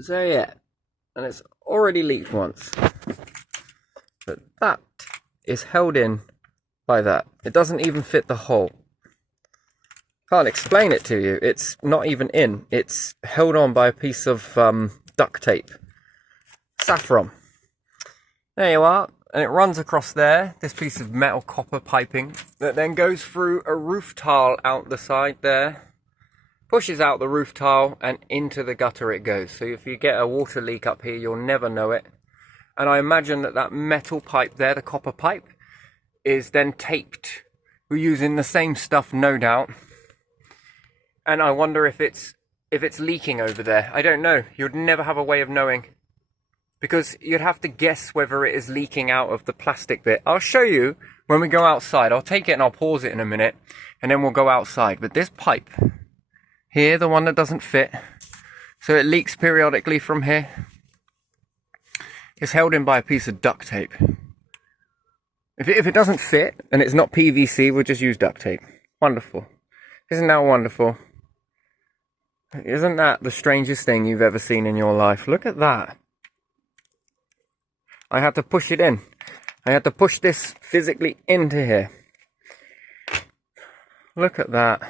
So yeah, and it's already leaked once. But that is held in by that. It doesn't even fit the hole. Can't explain it to you. It's not even in. It's held on by a piece of duct tape. Saffron. There you are. And it runs across there, this piece of metal copper piping that then goes through a roof tile out the side there, pushes out the roof tile and into the gutter it goes. So if you get a water leak up here, you'll never know it. And I imagine that that metal pipe there, the copper pipe, is then taped. We're using the same stuff, no doubt. And I wonder if it's leaking over there. I don't know. You'd never have a way of knowing, because you'd have to guess whether it is leaking out of the plastic bit. I'll show you when we go outside. I'll take it and I'll pause it in a minute, and then we'll go outside. But this pipe here, the one that doesn't fit, so it leaks periodically from here, is held in by a piece of duct tape. If it doesn't fit and it's not PVC, we'll just use duct tape. Wonderful. Isn't that wonderful? Isn't that the strangest thing you've ever seen in your life? Look at that. I had to push it in. I had to push this physically into here. Look at that.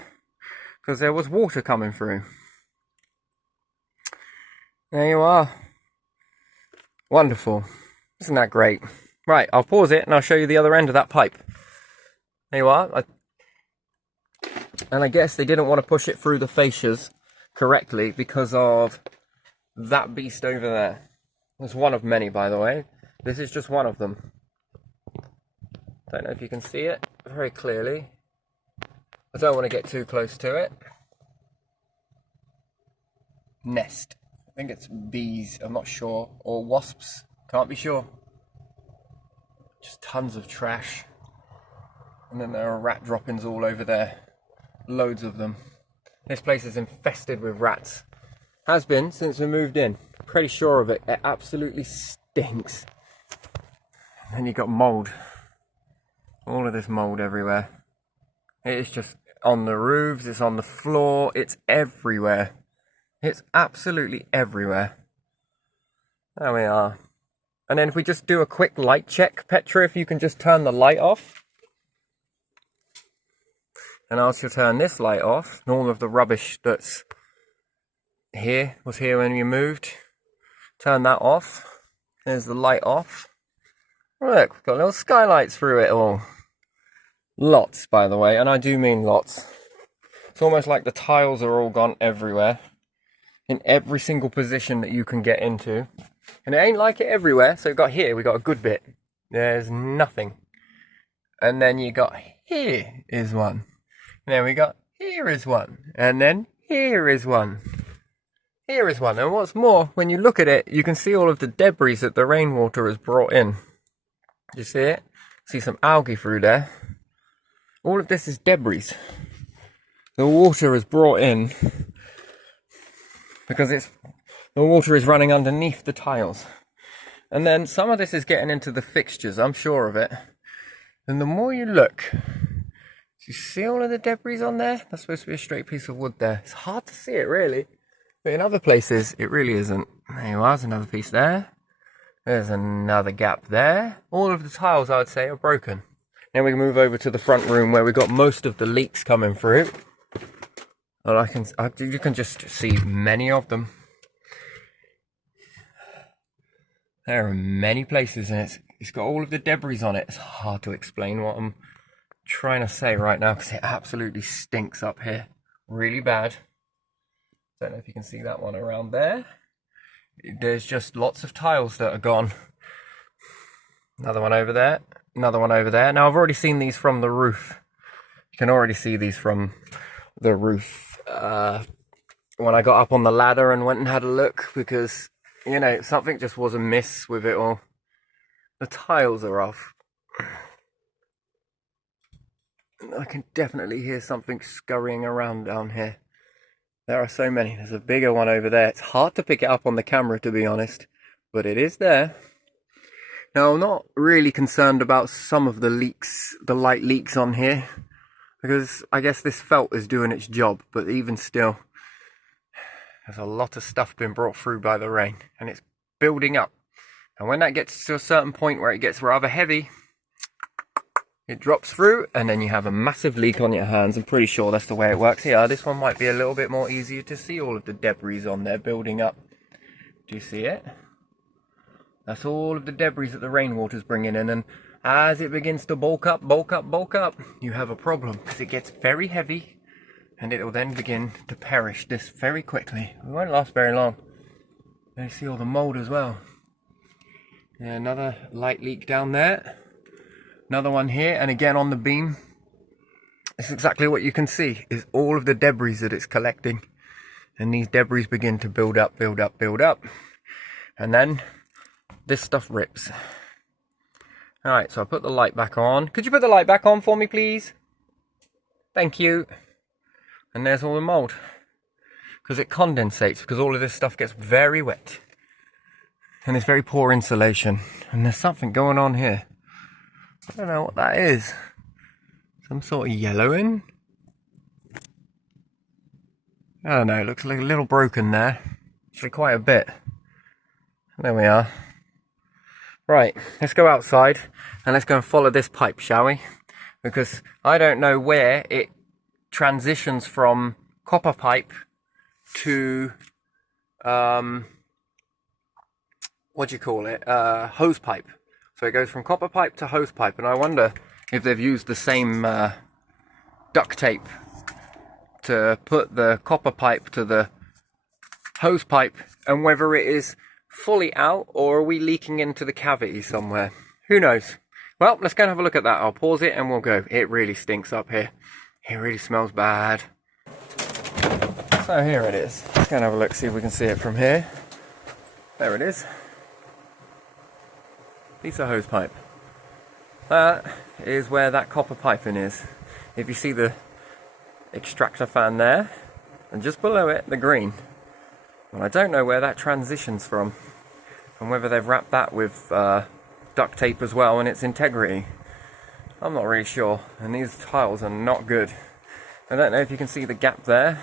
Because there was water coming through. There you are. Wonderful. Isn't that great? Right, I'll pause it and I'll show you the other end of that pipe. There you are. And I guess they didn't want to push it through the fascias correctly because of that beast over there. There's one of many, by the way. This is just one of them. Don't know if you can see it very clearly. I don't want to get too close to it. Nest. I think it's bees, I'm not sure. Or wasps, can't be sure. Just tons of trash. And then there are rat droppings all over there. Loads of them. This place is infested with rats. Has been since we moved in. Pretty sure of it. It absolutely stinks. And you got mold. All of this mold everywhere. It's just on the roofs, it's on the floor, it's everywhere. It's absolutely everywhere. There we are. And then if we just do a quick light check, Petra, if you can just turn the light off. And I'll just turn this light off. And all of the rubbish that's here was here when you moved. Turn that off. There's the light off. Look, we've got little skylights through it all. Lots, by the way, and I do mean lots. It's almost like the tiles are all gone everywhere. In every single position that you can get into. And it ain't like it everywhere. So we got a good bit. There's nothing. And then you got here is one. And then we got here is one. And then here is one. Here is one. And what's more, when you look at it, you can see all of the debris that the rainwater has brought in. Do you see it? See some algae through there. All of this is debris. The water is brought in because the water is running underneath the tiles. And then some of this is getting into the fixtures, I'm sure of it. And the more you look, do you see all of the debris on there? That's supposed to be a straight piece of wood there. It's hard to see it really, but in other places it really isn't. There you are, there's another piece there. There's another gap there. All of the tiles, I would say, are broken. Then we can move over to the front room where we got most of the leaks coming through. And you can just see many of them. There are many places, and it's got all of the debris on it. It's hard to explain what I'm trying to say right now because it absolutely stinks up here. Really bad. Don't know if you can see that one around there. There's just lots of tiles that are gone. Another one over there. Another one over there. Now, I've already seen these from the roof. You can already see these from the roof. When I got up on the ladder and went and had a look, because, you know, something just was amiss with it all. The tiles are off. I can definitely hear something scurrying around down here. There are so many. There's a bigger one over there. It's hard to pick it up on the camera, to be honest, but it is there. Now, I'm not really concerned about some of the leaks, the light leaks on here, because I guess this felt is doing its job, but even still, There's a lot of stuff been brought through by the rain, and it's building up. And when that gets to a certain point where it gets rather heavy, it drops through, and then you have a massive leak on your hands. I'm pretty sure that's the way it works here. This one might be a little bit more easier to see all of the debris on there building up. Do you see it? That's all of the debris that the rainwater's bringing in, and as it begins to bulk up, you have a problem, because it gets very heavy, and it will then begin to perish this very quickly. It won't last very long. You see all the mold as well. Yeah, another light leak down there. Another one here, and again on the beam. It's exactly what you can see, is all of the debris that it's collecting. And these debris begin to build up. And then this stuff rips. Alright, so I put the light back on. Could you put the light back on for me, please? Thank you. And there's all the mold. Because it condensates, because all of this stuff gets very wet. And it's very poor insulation. And there's something going on here. I don't know what that is. Some sort of yellowing? I don't know, it looks like a little broken there. Actually quite a bit. There we are. Right, let's go outside and let's go and follow this pipe, shall we? Because I don't know where it transitions from copper pipe to what do you call it? Hose pipe. So it goes from copper pipe to hose pipe, and I wonder if they've used the same duct tape to put the copper pipe to the hose pipe, and whether it is fully out or are we leaking into the cavity somewhere. Who knows? Well, let's go and have a look at that. I'll pause it and we'll go. It really stinks up here. It really smells bad. So here it is. Let's go and have a look, see if we can see it from here. There it is. Piece of hose pipe. That is where that copper piping is. If you see the extractor fan there, and just below it, the green. Well, I don't know where that transitions from, and whether they've wrapped that with duct tape as well and its integrity. I'm not really sure, and these tiles are not good. I don't know if you can see the gap there,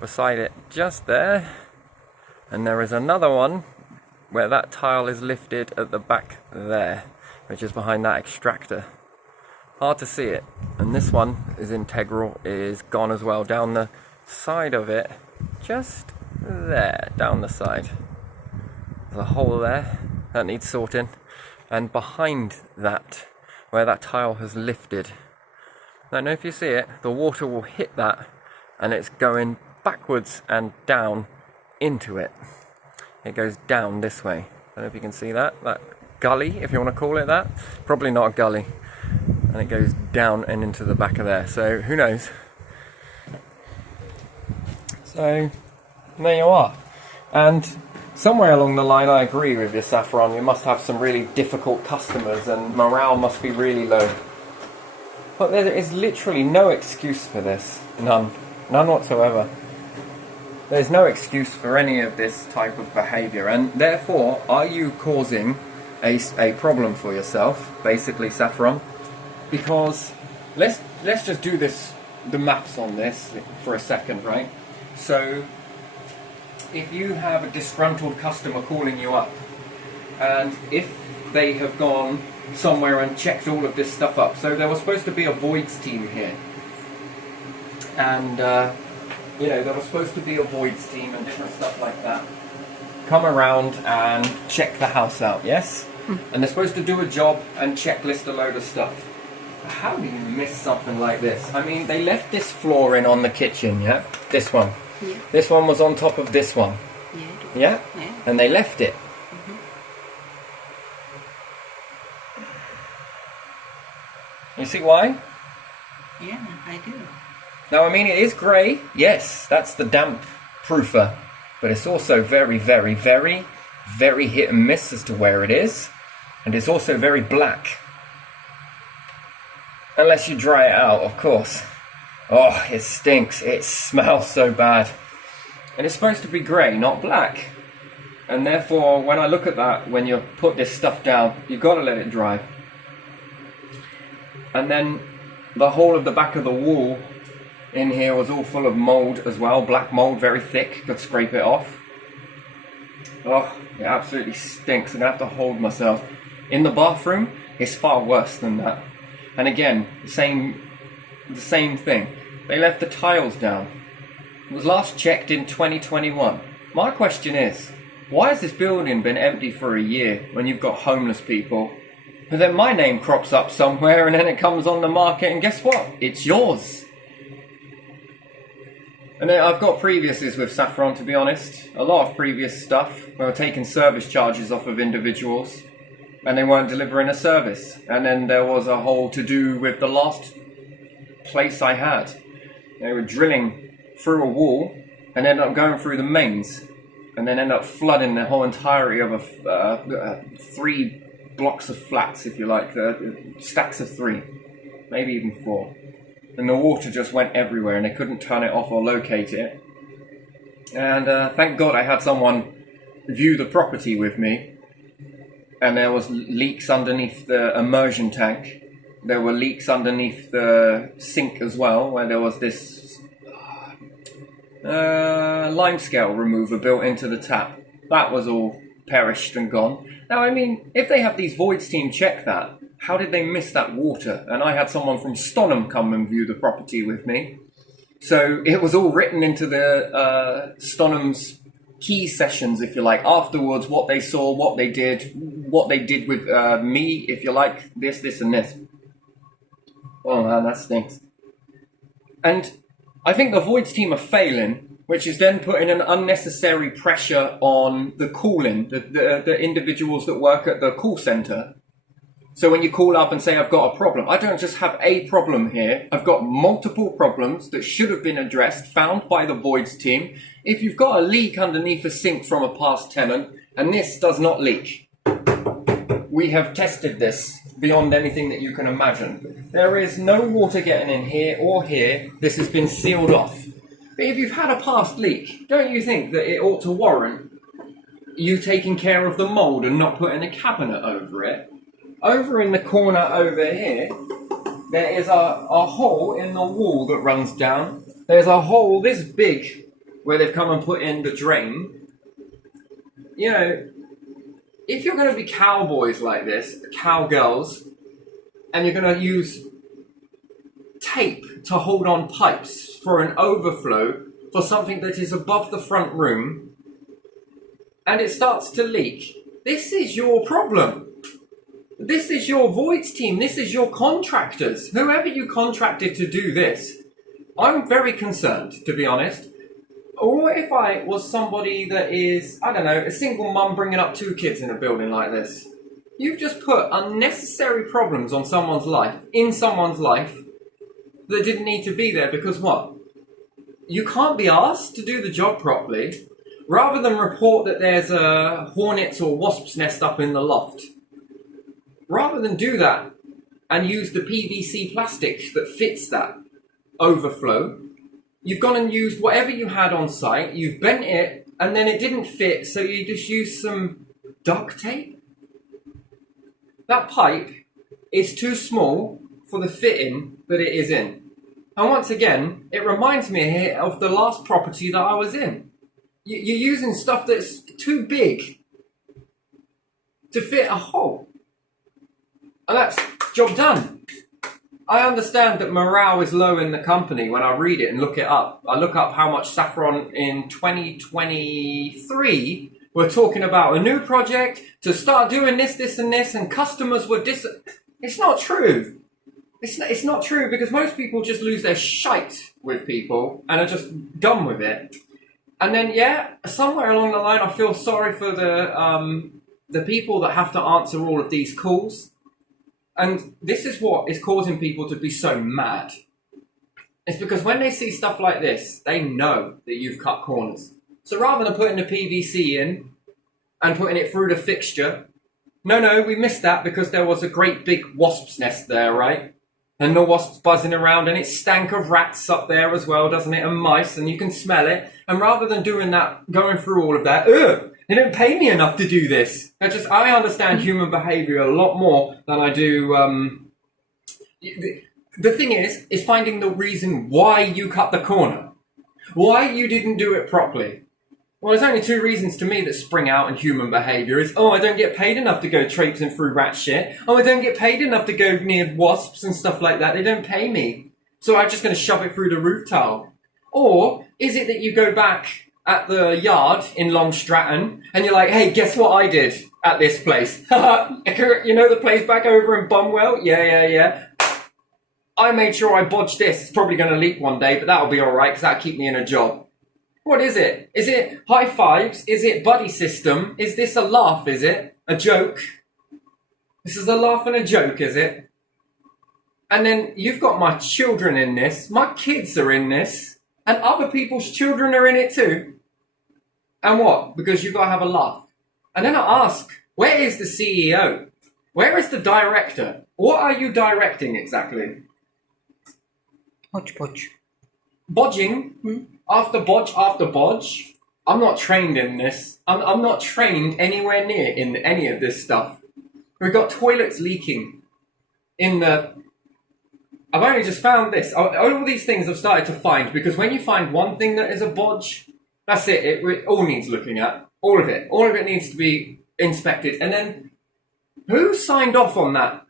beside it just there, and there is another one where that tile is lifted at the back there, which is behind that extractor. Hard to see it, and this one is integral, is gone as well down the side of it, just there, down the side. There's a hole there that needs sorting, and behind that, where that tile has lifted, I don't know if you see it, the water will hit that, and it's going backwards and down into it. It goes down this way. I don't know if you can see that gully, if you want to call it that. Probably not a gully. And it goes down and into the back of there, so who knows. So there you are. And somewhere along the line I agree with you, Saffron. You must have some really difficult customers and morale must be really low. But there is literally no excuse for this. None whatsoever. There's no excuse for any of this type of behaviour, and therefore are you causing a problem for yourself, basically, Saffron? Because let's just do the maths on this for a second, right? So if you have a disgruntled customer calling you up, and if they have gone somewhere and checked all of this stuff up, so there was supposed to be a voids team here, and you know, there was supposed to be a voids team and different stuff like that, come around and check the house out, yes? And they're supposed to do a job and checklist a load of stuff. How do you miss something like this? I mean, they left this floor in on the kitchen, yeah? This one. Yeah. This one was on top of this one. Yeah? Yeah? And they left it. You see why? Yeah, I do. Now, I mean, it is grey. Yes, that's the damp proofer. But it's also very, very, very, very hit and miss as to where it is. And it's also very black. Unless you dry it out, of course. Oh, it stinks. It smells so bad. And it's supposed to be grey, not black. And therefore, when I look at that, when you put this stuff down, you've got to let it dry. And then the whole of the back of the wall in here was all full of mould as well, black mould, very thick, could scrape it off. Oh, it absolutely stinks. I'm gonna have to hold myself. In the bathroom, it's far worse than that. And again, the same thing. They left the tiles down. It was last checked in 2021. My question is, why has this building been empty for a year when you've got homeless people? And then my name crops up somewhere and then it comes on the market and guess what? It's yours. And then I've got previouses with Saffron, to be honest. A lot of previous stuff. We were taking service charges off of individuals and they weren't delivering a service. And then there was a whole to-do with the last place I had. They were drilling through a wall and ended up going through the mains and then ended up flooding the whole entirety of 3 blocks of flats, if you like, stacks of 3, maybe even 4. And the water just went everywhere and they couldn't turn it off or locate it. And thank God I had someone view the property with me. And there was leaks underneath the immersion tank. There were leaks underneath the sink as well, where there was this limescale remover built into the tap. That was all perished and gone. Now, I mean, if they have these voids team check that, how did they miss that water? And I had someone from Stonham come and view the property with me. So it was all written into the Stonham's key sessions, if you like, afterwards, what they saw, what they did with me, if you like, this and this. Oh man, that stinks. And I think the voids team are failing, which is then putting an unnecessary pressure on the cooling, the individuals that work at the call centre. So when you call up and say, I've got a problem, I don't just have a problem here. I've got multiple problems that should have been addressed, found by the voids team. If you've got a leak underneath a sink from a past tenant, and this does not leak, we have tested this beyond anything that you can imagine. There is no water getting in here or here. This has been sealed off. But if you've had a past leak, don't you think that it ought to warrant you taking care of the mould and not putting a cabinet over it? Over in the corner over here, there is a hole in the wall that runs down. There's a hole this big where they've come and put in the drain. You know, if you're going to be cowboys like this, cowgirls, and you're going to use tape to hold on pipes for an overflow for something that is above the front room, and it starts to leak, this is your problem. This is your voids team. This is your contractors. Whoever you contracted to do this, I'm very concerned, to be honest. Or if I was somebody that is, I don't know, a single mum bringing up 2 kids in a building like this. You've just put unnecessary problems on someone's life, in someone's life, that didn't need to be there because what? You can't be asked to do the job properly. Rather than report that there's a hornet's or wasp's nest up in the loft, rather than do that and use the PVC plastic that fits that overflow, you've gone and used whatever you had on site, you've bent it, and then it didn't fit, so you just used some duct tape? That pipe is too small for the fitting that it is in. And once again, it reminds me of the last property that I was in. You're using stuff that's too big to fit a hole. And that's job done. I understand that morale is low in the company when I read it and look it up. I look up how much Saffron in 2023 were talking about a new project to start doing this and this, and customers were It's not true. It's not true because most people just lose their shite with people and are just done with it. And then, yeah, somewhere along the line, I feel sorry for the people that have to answer all of these calls. And this is what is causing people to be so mad. It's because when they see stuff like this, they know that you've cut corners. So rather than putting the PVC in and putting it through the fixture, no, we missed that because there was a great big wasp's nest there, right? And the wasps buzzing around, and it stank of rats up there as well, doesn't it? And mice, and you can smell it. And rather than doing that, going through all of that, they didn't pay me enough to do this. I understand human behaviour a lot more than I do. The thing is finding the reason why you cut the corner. Why you didn't do it properly. Well, there's only two reasons to me that spring out in human behaviour is, oh, I don't get paid enough to go traipsing through rat shit. Oh, I don't get paid enough to go near wasps and stuff like that. They don't pay me. So I'm just going to shove it through the roof tile. Or is it that you go back at the yard in Long Stratton and you're like, hey, guess what I did at this place? You know the place back over in Bumwell? Yeah. I made sure I bodged this. It's probably going to leak one day, but that'll be all right because that'll keep me in a job. What is it? Is it high fives? Is it buddy system? Is this a laugh, is it? A joke? This is a laugh and a joke, is it? And then you've got my children in this. My kids are in this. And other people's children are in it too. And what? Because you've got to have a laugh. And then I ask, where is the CEO? Where is the director? What are you directing exactly? Hodgepodge. Bodging, after bodge after bodge. I'm not trained in this. I'm not trained anywhere near in any of this stuff. We've got toilets leaking in the... I've only just found this. All these things I've started to find, because when you find one thing that is a bodge, that's it. It all needs looking at. All of it. All of it needs to be inspected. And then, who signed off on that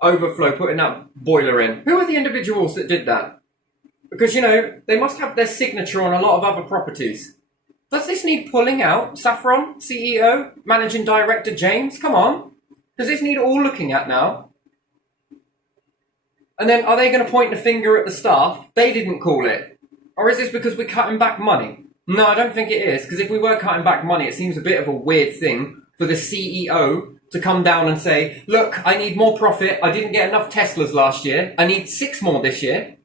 overflow, putting that boiler in? Who are the individuals that did that? Because, you know, they must have their signature on a lot of other properties. Does this need pulling out? Saffron, CEO, Managing Director James? Come on. Does this need all looking at now? And then are they going to point the finger at the staff? They didn't call it. Or is this because we're cutting back money? No, I don't think it is. Because if we were cutting back money, it seems a bit of a weird thing for the CEO to come down and say, look, I need more profit. I didn't get enough Teslas last year. I need 6 more this year.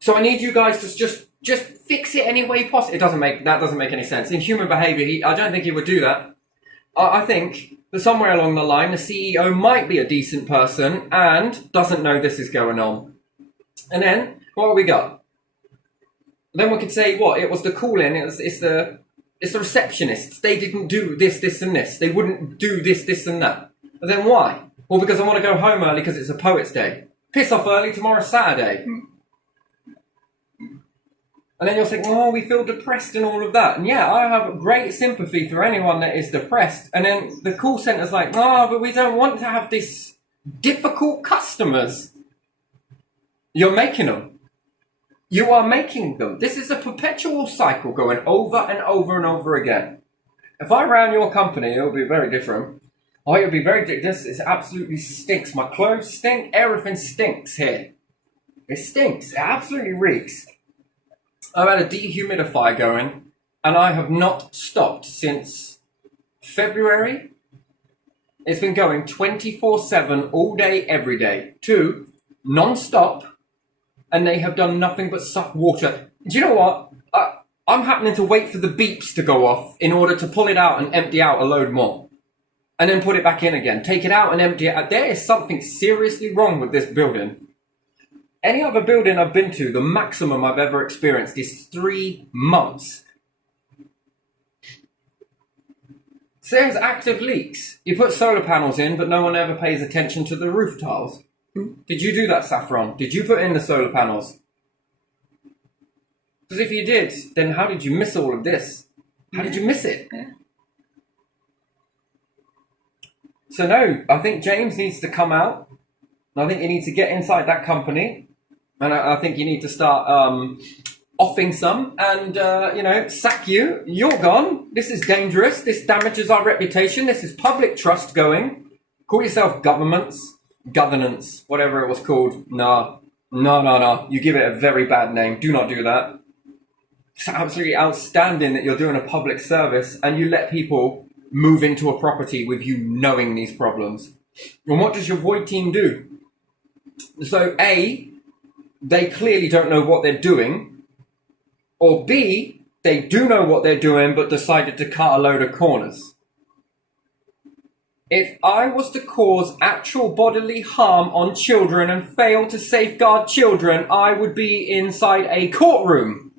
So I need you guys to just fix it any way possible. That doesn't make any sense. In human behaviour, I don't think he would do that. I think that somewhere along the line, the CEO might be a decent person and doesn't know this is going on. And then, what have we got? Then we could say, what? It was the call-in, it's the receptionists. They didn't do this, this and this. They wouldn't do this, this and that. And then why? Well, because I want to go home early because it's a poet's day. Piss off early, tomorrow's Saturday. And then you'll think, oh, we feel depressed and all of that. And yeah, I have great sympathy for anyone that is depressed. And then the call centre's like, oh, but we don't want to have these difficult customers. You're making them. You are making them. This is a perpetual cycle going over and over and over again. If I ran your company, it would be very different. Oh, it would be very different. This absolutely stinks. My clothes stink. Everything stinks here. It stinks. It absolutely reeks. I've had a dehumidifier going, and I have not stopped since February. It's been going 24/7, all day, every day. 2, non-stop, and they have done nothing but suck water. Do you know what? I'm happening to wait for the beeps to go off in order to pull it out and empty out a load more. And then put it back in again. Take it out and empty it out. There is something seriously wrong with this building. Any other building I've been to, the maximum I've ever experienced is 3 months. So there's active leaks. You put solar panels in, but no one ever pays attention to the roof tiles. Did you do that, Saffron? Did you put in the solar panels? Because if you did, then how did you miss all of this? How did you miss it? Yeah. So no, I think James needs to come out. I think you need to get inside that company. And I think you need to start offing some and, sack you. You're gone. This is dangerous. This damages our reputation. This is public trust going. Call yourself governance, whatever it was called. No. You give it a very bad name. Do not do that. It's absolutely outstanding that you're doing a public service and you let people move into a property with you knowing these problems. And what does your void team do? So A, they clearly don't know what they're doing, or B, they do know what they're doing but decided to cut a load of corners. If I was to cause actual bodily harm on children and fail to safeguard children, I would be inside a courtroom.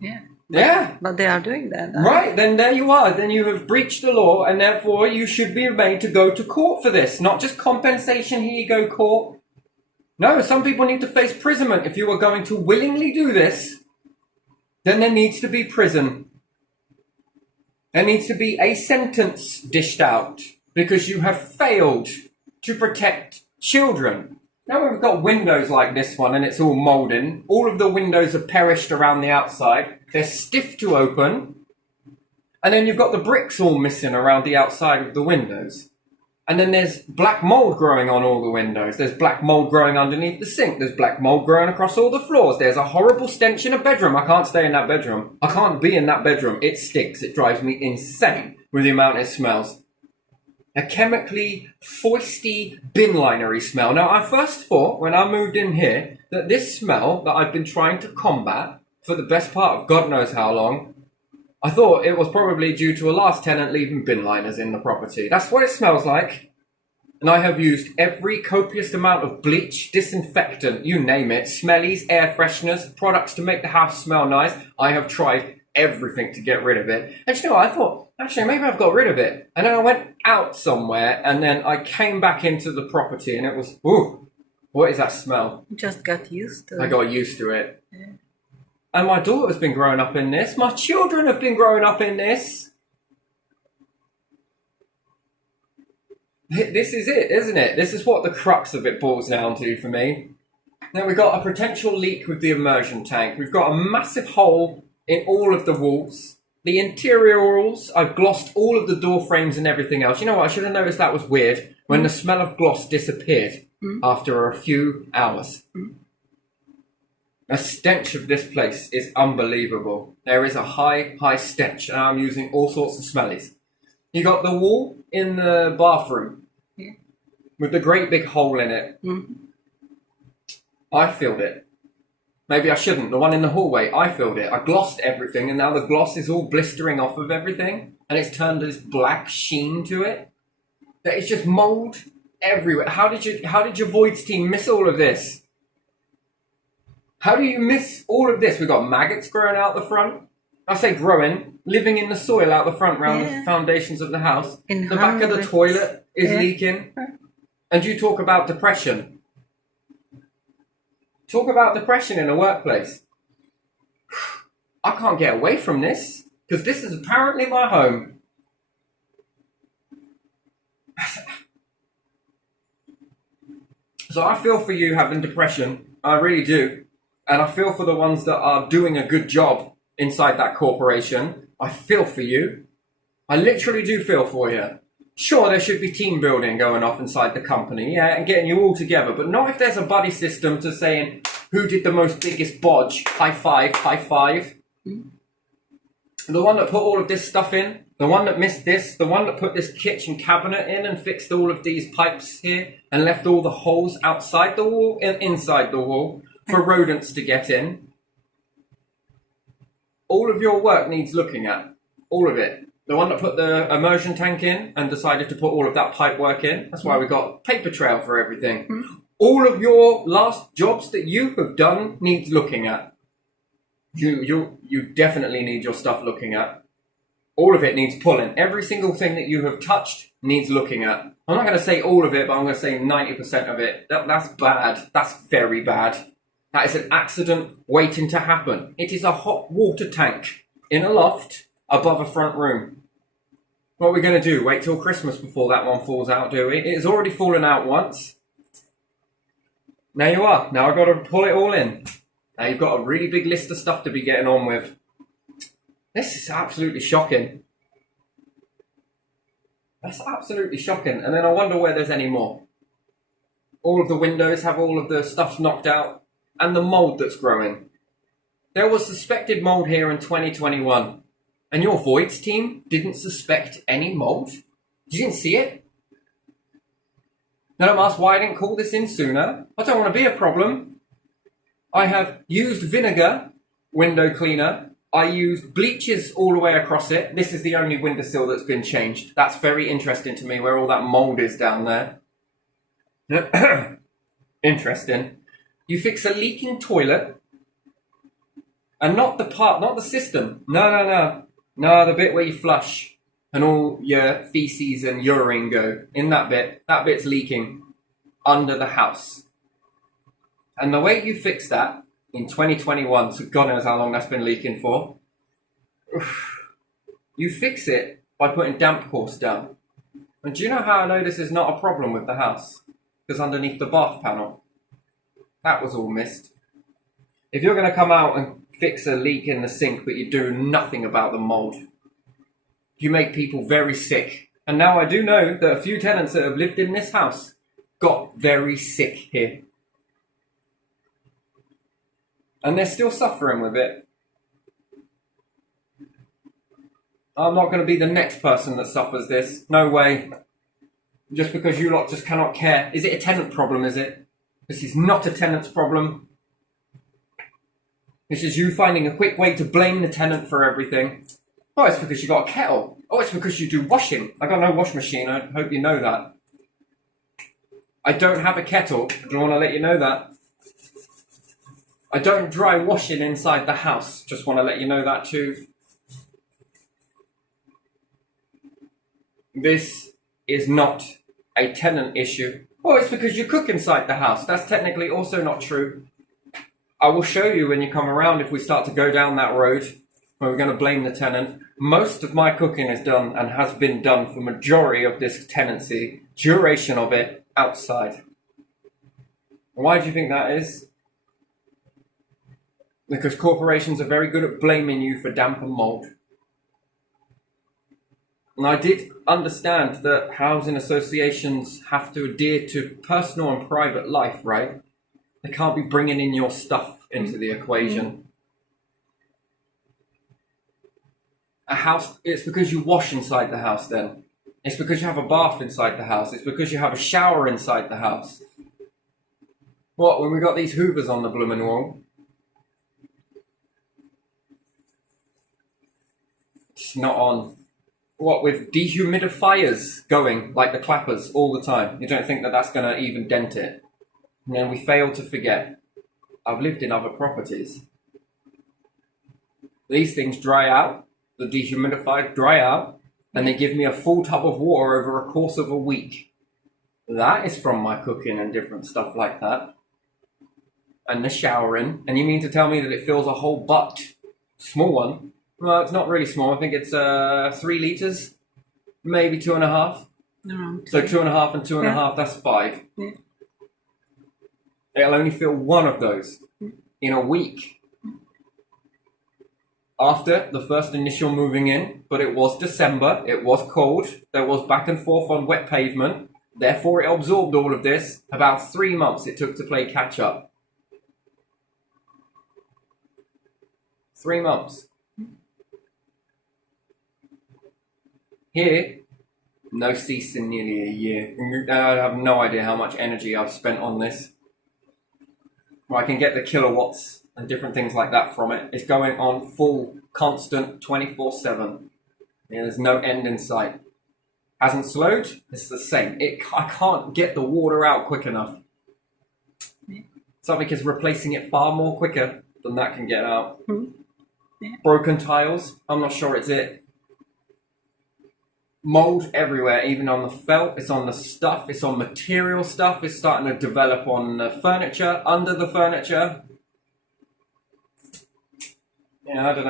Yeah. Yeah. But they are doing that. Right, then there you are. Then you have breached the law, and therefore you should be made to go to court for this. Not just compensation, here you go, court. No, some people need to face imprisonment. If you are going to willingly do this, then there needs to be prison. There needs to be a sentence dished out because you have failed to protect children. Now we've got windows like this one and it's all moulding. All of the windows have perished around the outside. They're stiff to open. And then you've got the bricks all missing around the outside of the windows. And then there's black mould growing on all the windows. There's black mould growing underneath the sink. There's black mould growing across all the floors. There's a horrible stench in a bedroom. I can't stay in that bedroom. I can't be in that bedroom. It stinks. It drives me insane with the amount it smells. A chemically foisty, bin linery smell. Now, I first thought when I moved in here that this smell that I've been trying to combat for the best part of God knows how long, I thought it was probably due to a last tenant leaving bin liners in the property. That's what it smells like. And I have used every copious amount of bleach, disinfectant, you name it, smellies, air fresheners, products to make the house smell nice. I have tried everything to get rid of it. And you know what? I thought, actually, maybe I've got rid of it. And then I went out somewhere and then I came back into the property and it was, ooh, what is that smell? Just got used to it. I got used to it. Yeah. And my daughter's been growing up in this. My children have been growing up in this. This is it, isn't it? This is what the crux of it boils down to for me. Now we've got a potential leak with the immersion tank. We've got a massive hole in all of the walls. The interior walls, I've glossed all of the door frames and everything else. You know what? I should have noticed that was weird when the smell of gloss disappeared after a few hours. The stench of this place is unbelievable. There is a high stench, and I'm using all sorts of smellies. You got the wall in the bathroom with the great big hole in it. I filled it. Maybe I shouldn't. The one in the hallway, I filled it. I glossed everything, and now the gloss is all blistering off of everything, and it's turned this black sheen to it. It's just mold everywhere. How did your voids team miss all of this? How do you miss all of this? We've got maggots growing out the front. I say growing, living in the soil out the front around the foundations of the house. The back of the toilet is leaking. And you talk about depression. Talk about depression in a workplace. I can't get away from this because this is apparently my home. So I feel for you having depression. I really do. And I feel for the ones that are doing a good job inside that corporation. I feel for you. I literally do feel for you. Sure, there should be team building going off inside the company, yeah, and getting you all together, but not if there's a buddy system to saying who did the most biggest bodge. High five, high five. The one that put all of this stuff in, the one that missed this, the one that put this kitchen cabinet in and fixed all of these pipes here and left all the holes outside the wall and inside the wall for rodents to get in. All of your work needs looking at. All of it. The one that put the immersion tank in and decided to put all of that pipe work in. That's why we got paper trail for everything. All of your last jobs that you have done needs looking at. You definitely need your stuff looking at. All of it needs pulling. Every single thing that you have touched needs looking at. I'm not going to say all of it, but I'm going to say 90% of it. That's bad. That's very bad. That is an accident waiting to happen. It is a hot water tank in a loft above a front room. What are we going to do? Wait till Christmas before that one falls out, do we? It has already fallen out once. Now you are. Now I've got to pull it all in. Now you've got a really big list of stuff to be getting on with. This is absolutely shocking. That's absolutely shocking. And then I wonder where there's any more. All of the windows have all of the stuff knocked out. And the mould that's growing. There was suspected mould here in 2021. And your voids team didn't suspect any mould? You didn't see it? Now don't ask why I didn't call this in sooner. I don't want to be a problem. I have used vinegar window cleaner. I used bleaches all the way across it. This is the only windowsill that's been changed. That's very interesting to me where all that mould is down there. Interesting. You fix a leaking toilet And not the part, not the system. No. No, the bit where you flush and all your feces and urine go. In that bit's leaking under the house. And the way you fix that in 2021, so God knows how long that's been leaking for, you fix it by putting damp course down. And do you know how I know this is not a problem with the house? Because underneath the bath panel, that was all missed. If you're going to come out and fix a leak in the sink, but you do nothing about the mold, you make people very sick. And now I do know that a few tenants that have lived in this house got very sick here. And they're still suffering with it. I'm not going to be the next person that suffers this. No way. Just because you lot just cannot care. Is it a tenant problem, is it? This is not a tenant's problem. This is you finding a quick way to blame the tenant for everything. Oh, it's because you got a kettle. Oh, it's because you do washing. I got no wash machine. I hope you know that. I don't have a kettle. I want to let you know that. I don't dry washing inside the house. Just want to let you know that too. This is not a tenant issue. Oh, it's because you cook inside the house. That's technically also not true. I will show you when you come around if we start to go down that road where we're going to blame the tenant. Most of my cooking is done and has been done for majority of this tenancy, duration of it, outside. Why do you think that is? Because corporations are very good at blaming you for damp and mold. And I did understand that housing associations have to adhere to personal and private life, right? They can't be bringing in your stuff into the equation. A house, it's because you wash inside the house then. It's because you have a bath inside the house. It's because you have a shower inside the house. What, when we got these hoovers on the blooming wall? It's not on. What, with dehumidifiers going, like the clappers, all the time? You don't think that that's going to even dent it? And then we fail to forget, I've lived in other properties. These things dry out, the dehumidified dry out, and they give me a full tub of water over a course of a week. That is from my cooking and different stuff like that. And the showering. And you mean to tell me that it fills a whole butt? Small one. Well, it's not really small. I think it's 3 litres, maybe 2.5. So 2.5 and 2.5, that's 5. Yeah. It'll only fill one of those in a week. After the first initial moving in, but it was December, it was cold, there was back and forth on wet pavement, therefore it absorbed all of this. About 3 months it took to play catch up. 3 months. Here, no cease in nearly a year. I have no idea how much energy I've spent on this. I can get the kilowatts and different things like that from it. It's going on full, constant, 24/7. There's no end in sight. Hasn't slowed, it's the same. I can't get the water out quick enough. Something is replacing it far more quicker than that can get out. Yeah. Broken tiles, I'm not sure it's it. Mold everywhere, even on the felt, it's on the stuff, it's on material stuff, it's starting to develop on the furniture, under the furniture. Yeah, I don't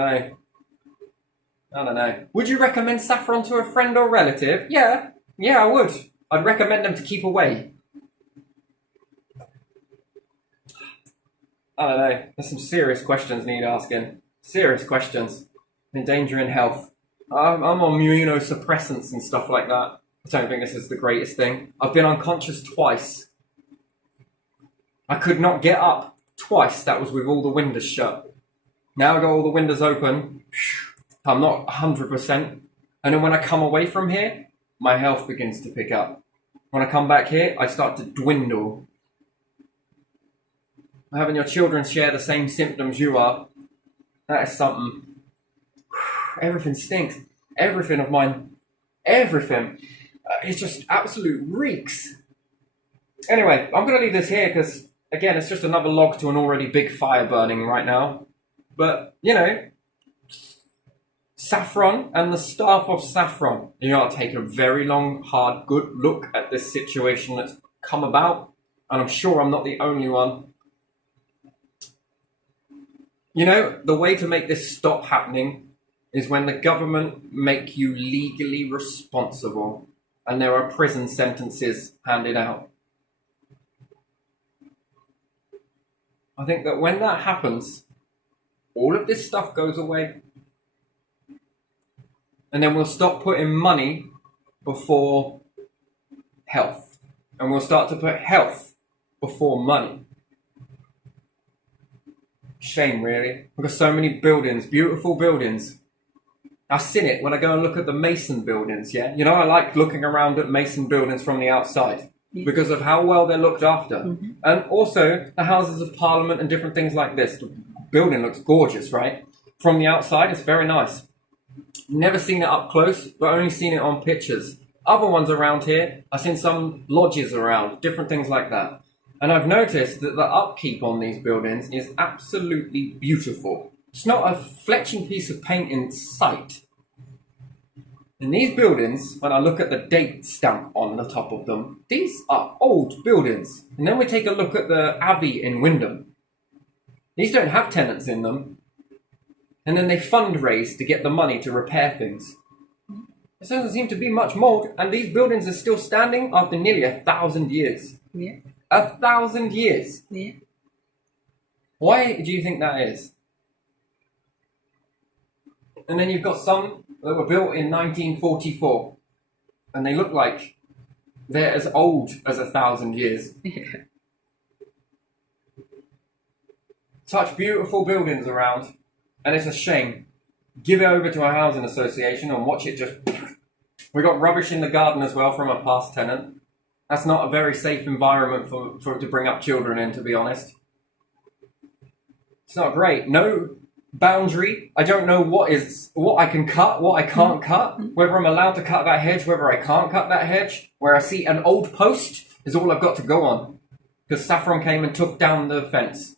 know. Would you recommend saffron to a friend or relative? Yeah, I would. I'd recommend them to keep away. I don't know. There's some serious questions need asking. Serious questions. Endangering health. I'm on immunosuppressants and stuff like that. I don't think this is the greatest thing. I've been unconscious twice. I could not get up twice. That was with all the windows shut. Now I got all the windows open. I'm not 100%. And then when I come away from here, my health begins to pick up. When I come back here, I start to dwindle. Having your children share the same symptoms you are, that is something. Everything stinks. Everything of mine. Everything. It's just absolute reeks. Anyway, I'm going to leave this here because, again, it's just another log to an already big fire burning right now. But, you know, Saffron and the staff of Saffron, you gotta take a very long, hard, good look at this situation that's come about. And I'm sure I'm not the only one. You know, the way to make this stop happening is when the government make you legally responsible and there are prison sentences handed out. I think that when that happens, all of this stuff goes away. And then we'll stop putting money before health. And we'll start to put health before money. Shame, really. We've got so many buildings, beautiful buildings. I've seen it when I go and look at the Mason buildings, yeah? You know, I like looking around at Mason buildings from the outside because of how well they're looked after. Mm-hmm. And also the Houses of Parliament and different things like this. The building looks gorgeous, right? From the outside, it's very nice. Never seen it up close, but only seen it on pictures. Other ones around here, I've seen some lodges around, different things like that. And I've noticed that the upkeep on these buildings is absolutely beautiful. It's not a fletching piece of paint in sight. And these buildings, when I look at the date stamp on the top of them, these are old buildings. And then we take a look at the Abbey in Wymondham. These don't have tenants in them. And then they fundraise to get the money to repair things. There doesn't seem to be much mold, and these buildings are still standing after nearly 1,000 years. Yeah. 1,000 years. Yeah. Why do you think that is? And then you've got some that were built in 1944, and they look like they're as old as 1,000 years. Yeah. Such beautiful buildings around, and it's a shame. Give it over to a housing association and watch it just... We got rubbish in the garden as well from a past tenant. That's not a very safe environment for to bring up children in, to be honest. It's not great. No boundary. I don't know what I can cut, what I can't cut, whether I'm allowed to cut that hedge, whether I can't cut that hedge. Where I see an old post is all I've got to go on. Because Saffron came and took down the fence.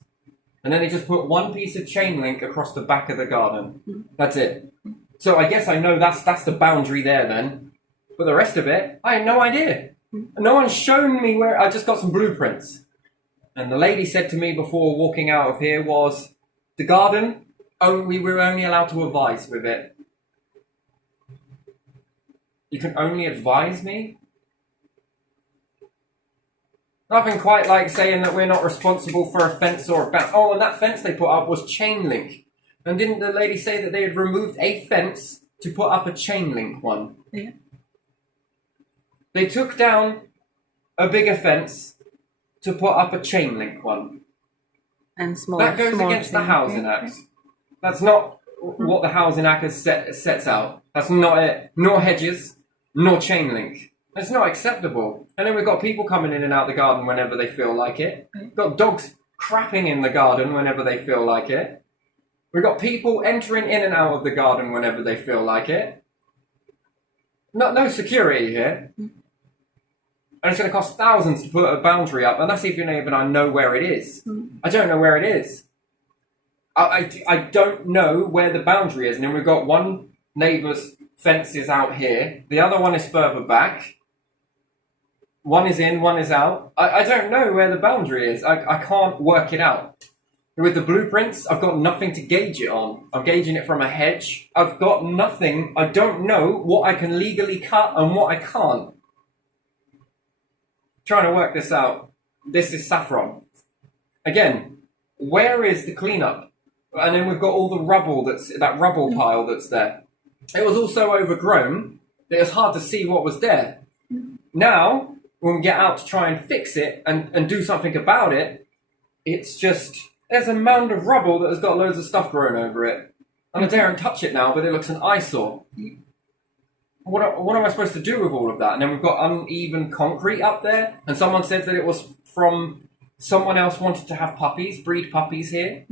And then they just put one piece of chain link across the back of the garden. That's it. So I guess I know that's the boundary there then. But the rest of it, I had no idea. No one's shown me where... I just got some blueprints. And the lady said to me before walking out of here was, the garden, we were only allowed to advise with it. You can only advise me? Nothing quite like saying that we're not responsible for a fence or a boundary. Oh, and that fence they put up was chain link. And didn't the lady say that they had removed a fence to put up a chain link one? Yeah. They took down a bigger fence to put up a chain link one. And small. That goes against the Housing Act. That's not what the Housing Act sets out. That's not it. Nor hedges, nor chain link. It's not acceptable. And then we've got people coming in and out the garden whenever they feel like it. We've got dogs crapping in the garden whenever they feel like it. We've got people entering in and out of the garden whenever they feel like it. No security here. And it's going to cost thousands to put a boundary up, and that's even I know where it is. I don't know where it is. I don't know where the boundary is. And then we've got one neighbour's fence is out here. The other one is further back. One is in, one is out. I don't know where the boundary is. I can't work it out. With the blueprints, I've got nothing to gauge it on. I'm gauging it from a hedge. I've got nothing. I don't know what I can legally cut and what I can't. Trying to work this out. This is Saffron. Again, where is the cleanup? And then we've got all the rubble that rubble pile that's there. It was also overgrown. It was hard to see what was there. Now, when we get out to try and fix it and do something about it, it's just, there's a mound of rubble that has got loads of stuff growing over it. And I daren't touch it now, but it looks an eyesore. What am I supposed to do with all of that? And then we've got uneven concrete up there. And someone said that it was from someone else wanted to have puppies, breed puppies here.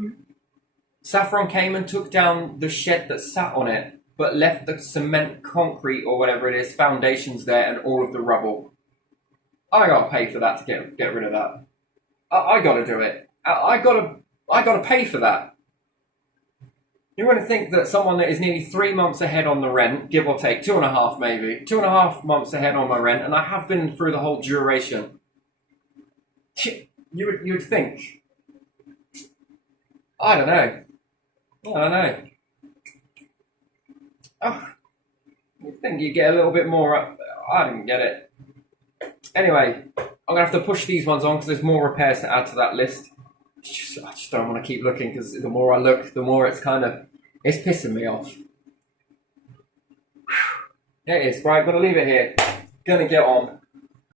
Saffron came and took down the shed that sat on it, but left the cement concrete or whatever it is, foundations there and all of the rubble. I gotta pay for that to get rid of that. I gotta do it. I gotta pay for that. You want to think that someone that is nearly 3 months ahead on the rent, give or take, 2.5 maybe, 2.5 months ahead on my rent, and I have been through the whole duration. You'd think. I don't know. Oh, you'd think you'd get a little bit more up. I didn't get it. Anyway, I'm going to have to push these ones on because there's more repairs to add to that list. I just don't want to keep looking because the more I look, the more it's pissing me off. There it is. Right, I'm going to leave it here. Going to get on.